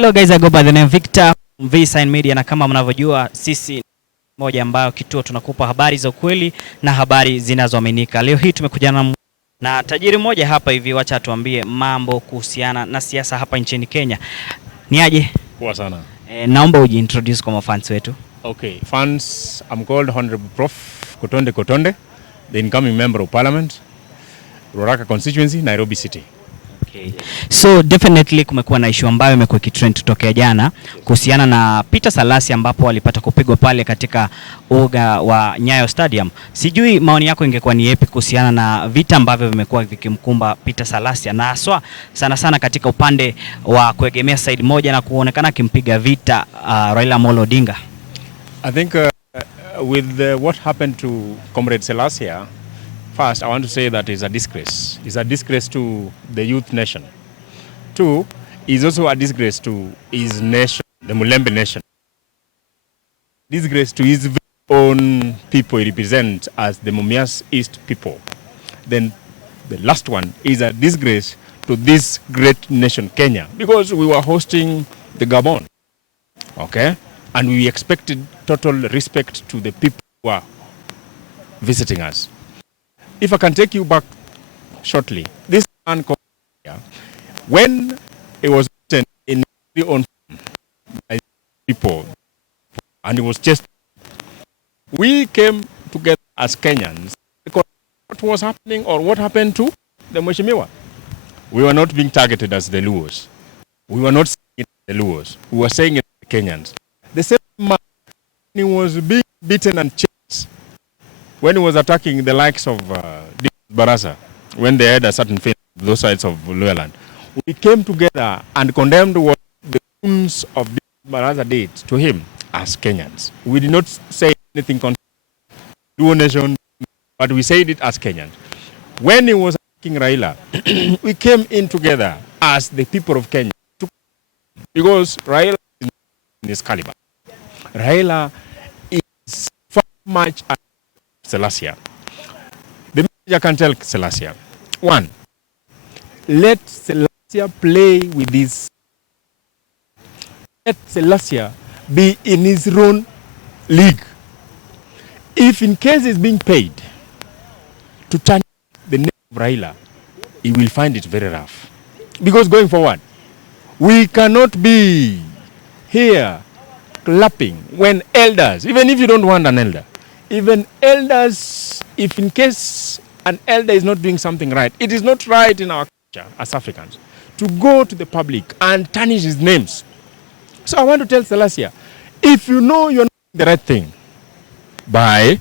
Hello guys, I go by the name Victor V-Sign Media, na kama mnavyojua sisi moja ambayo kituo tunakupa habari za ukweli na habari zinazoaminika. Leo hii tumekuja na tajiri mmoja hapa hivi, wacha atuambie mambo kuhusiana na siasa hapa nchini Kenya. Ni aje? Poa sana. Naomba ujiintroduce kwa fans wetu. Okay, fans, I'm called Honorable Prof Kotonde, the incoming member of parliament, Ruaraka constituency, Nairobi City. Okay. So definitely kumekuwa na issue ambayo imekuwa kitrend tokea jana kuhusiana na Peter Salasya ambapo walipata kupigwa pale katika uga wa Nyayo Stadium. Sijui maoni yako ingekuwa ni yapi kuhusiana na vita ambavyo vimekuwa vikimkumba Peter Salasya, na haswa sana katika upande wa kuegemea side moja na kuonekana akimpiga vita Raila Amolo Odinga. I think with what happened to Comrade Salasya, first, I want to say that it's a disgrace. It's a disgrace to the youth nation. Two, it's also a disgrace to his nation, the Mulembe nation. Disgrace to his own people he represents as the Mumias East people. Then the last one is a disgrace to this great nation, Kenya, because we were hosting the Gabon, okay? And we expected total respect to the people who are visiting us. If I can take you back shortly, this man, when it was written in his own by people, and it was just, we came together as Kenyans because what was happening or what happened to the Mheshimiwa. We were not being targeted as the Luos. We were not saying it as the Luos. We were saying it as the Kenyans. The same man, he was being beaten and chased when he was attacking the likes of Barasa, when they had a certain faith on those sides of Lueland. We came together and condemned what the goons of Barasa did to him as Kenyans. We did not say anything concerning Luo nation, but we said it as Kenyans. When he was attacking Raila, we came in together as the people of Kenya, because Raila is in his caliber. Raila is far much Salasya. The message I can tell Salasya: one, let Salasya play with this. Let Salasya be in his own league. If in case he's being paid to turn the name of Raila, he will find it very rough. Because going forward, we cannot be here clapping when elders, even if you don't want an elder, even elders, if in case an elder is not doing something right, it is not right in our culture as Africans to go to the public and tarnish his names. So I want to tell Salasya, if you know you're not doing the right thing by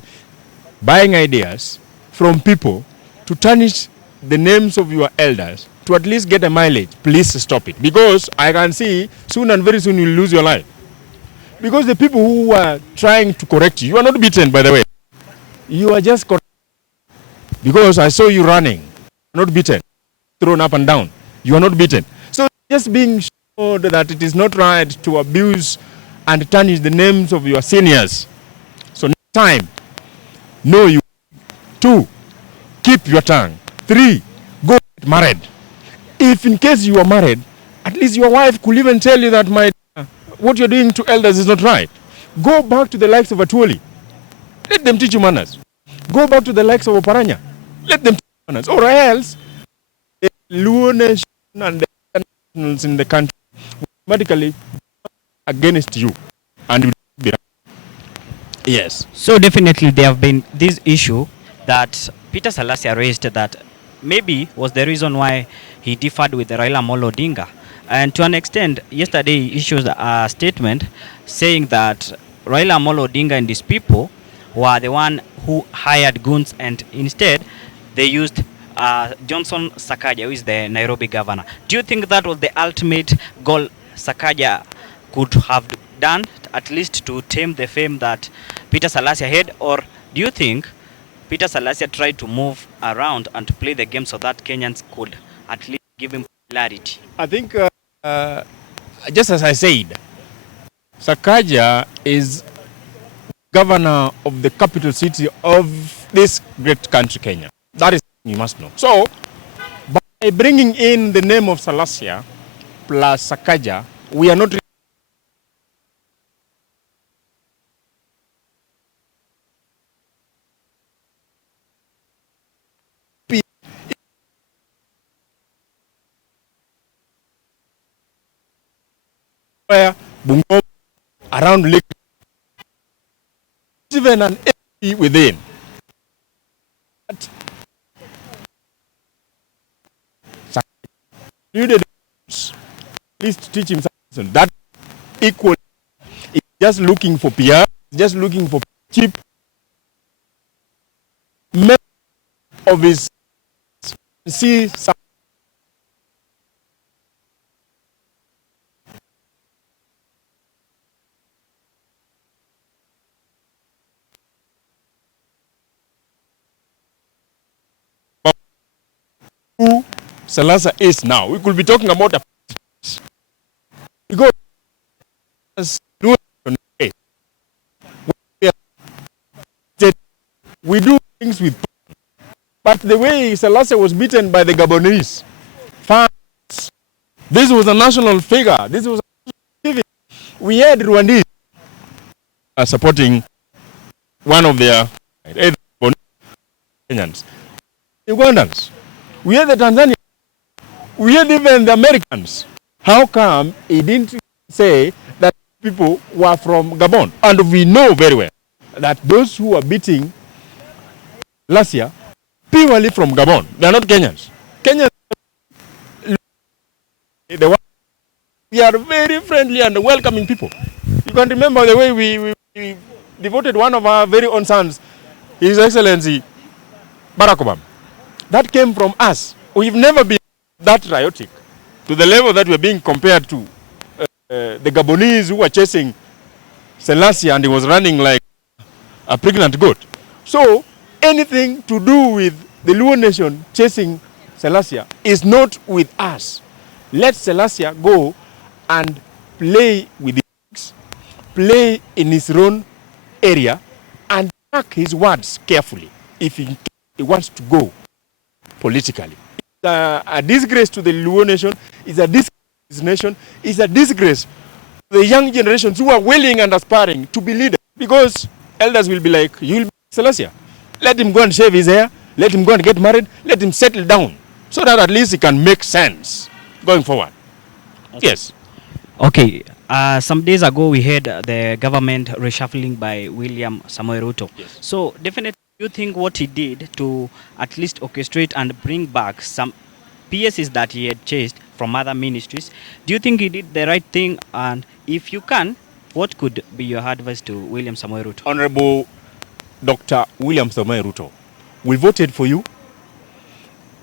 buying ideas from people to tarnish the names of your elders to at least get a mileage, please stop it. Because I can see soon and very soon you'll lose your life. Because the people who are trying to correct you are not beaten, by the way. You are just correct. Because I saw you running, not beaten, thrown up and down. You are not beaten. So just being sure that it is not right to abuse and tarnish the names of your seniors. So next time, know you. 2, keep your tongue. 3, go get married. If in case you are married, at least your wife could even tell you that what you're doing to elders is not right. Go back to the likes of Atuoli. Let them teach you manners. Go back to the likes of Oparanya. Let them teach you manners. Or else, the Luo nation and the nationals in the country will automatically against you. And will be right. Yes. So definitely there have been this issue that Peter Salasya raised that maybe was the reason why he differed with Raila Amolo Odinga. And to an extent, yesterday he issued a statement saying that Raila Amolo Odinga and his people were the one who hired goons, and instead they used Johnson Sakaja, who is the Nairobi governor. Do you think that was the ultimate goal Sakaja could have done, at least to tame the fame that Peter Salasya had? Or do you think Peter Salasya tried to move around and to play the game so that Kenyans could at least give him clarity? I think just as I said, Sakaja is governor of the capital city of this great country, Kenya. That is, you must know. So, by bringing in the name of Salasya plus Sakaja, We are not where Bungoma, around Lake, even an MP within. You did at least teach him something. That equal is just looking for PR, just looking for cheap member of his see some who Salasya is now. We could be talking about a because we do things with, but the way Salasya was beaten by the Gabonese fans, this was a national figure. This was a, we had Rwandese supporting one of their Kenyans, Ugandans. We had the Tanzanians. We had even the Americans. How come he didn't say that people were from Gabon? And we know very well that those who are beating Salasya purely from Gabon. They are not Kenyans. Kenyans, we are very friendly and welcoming people. You can remember the way we devoted one of our very own sons, His Excellency Barack Obama. That came from us. We've never been that riotic to the level that we're being compared to the Gabonese who were chasing Salasya and he was running like a pregnant goat. So anything to do with the Luo nation chasing Salasya is not with us. Let Salasya go and play with the pigs, play in his own area, and mark his words carefully if he wants to go politically. It's a disgrace to the Luo nation. It's a disgrace to his nation. It's a disgrace to the young generations who are willing and aspiring to be leaders. Because elders will be like, you'll be Salasya. Let him go and shave his hair. Let him go and get married. Let him settle down. So that at least he can make sense going forward. Okay. Yes. Okay. Some days ago, we had the government reshuffling by William Samoei Ruto. Yes. So definitely, you think what he did to at least orchestrate and bring back some PSs that he had chased from other ministries, do you think he did the right thing? And if you can, what could be your advice to William Samoei Ruto? Honorable Dr. William Samoei Ruto, we voted for you,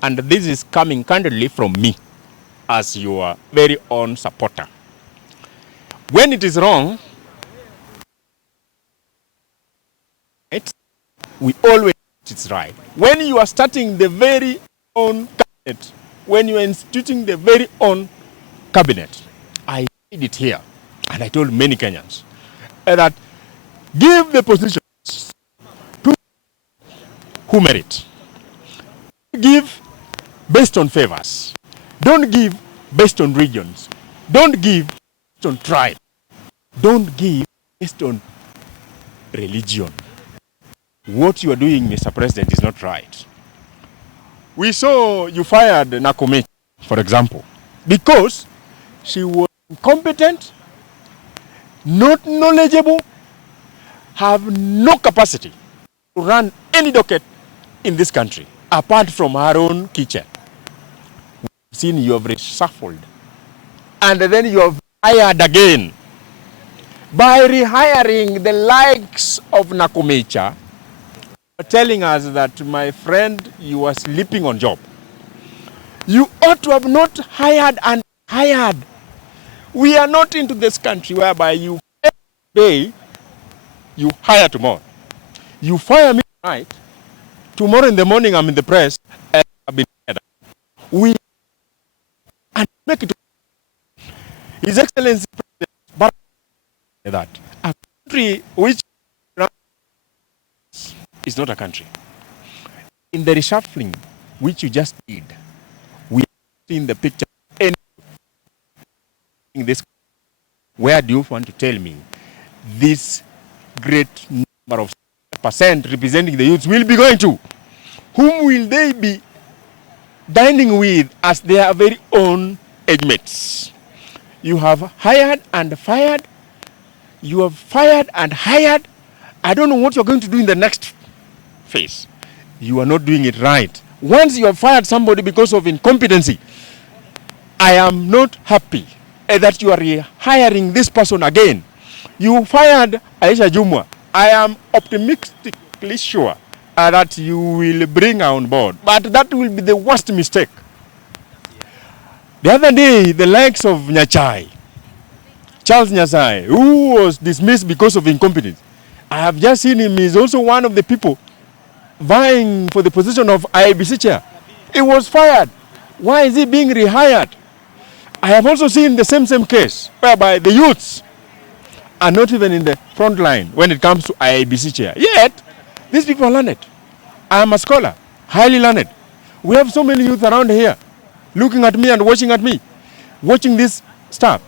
and this is coming candidly from me as your very own supporter. When it is wrong, we always it's right. When you are starting the very own cabinet, when you are instituting the very own cabinet, I said it here, and I told many Kenyans that give the positions to who merit. Give based on favors. Don't give based on regions. Don't give based on tribe. Don't give based on religion. What you are doing, Mr. President, is not right. We saw you fired Nakumechi, for example, because she was incompetent, not knowledgeable, have no capacity to run any docket in this country, apart from her own kitchen. We've seen you have reshuffled, and then you have hired again. By rehiring the likes of Nakumecha, telling us that, my friend, you are sleeping on job. You ought to have not hired and hired. We are not into this country whereby you fire today, you hire tomorrow. You fire me tonight, tomorrow in the morning I'm in the press, and I've been fired. We and make it. His Excellency President that a country which is not a country. In the reshuffling which you just did, we have seen the picture in this. Where do you want to tell me this great number of percent representing the youths will be going to? Whom will they be dining with as their very own age mates? You have hired and fired. You have fired and hired. I don't know what you're going to do in the next phase. You are not doing it right. Once you have fired somebody because of incompetency, I am not happy that you are hiring this person again. You fired Aisha Jumwa. I am optimistically sure that you will bring her on board. But that will be the worst mistake. The other day, the likes of Nyachai, Charles Nyasai, who was dismissed because of incompetence, I have just seen him. He's also one of the people vying for the position of IABC chair. He was fired. Why is he being rehired? I have also seen the same case whereby the youths are not even in the front line when it comes to IABC chair. Yet, these people are learned. I am a scholar, highly learned. We have so many youth around here looking at me and watching this stuff.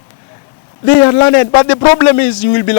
They are learned, but the problem is you will be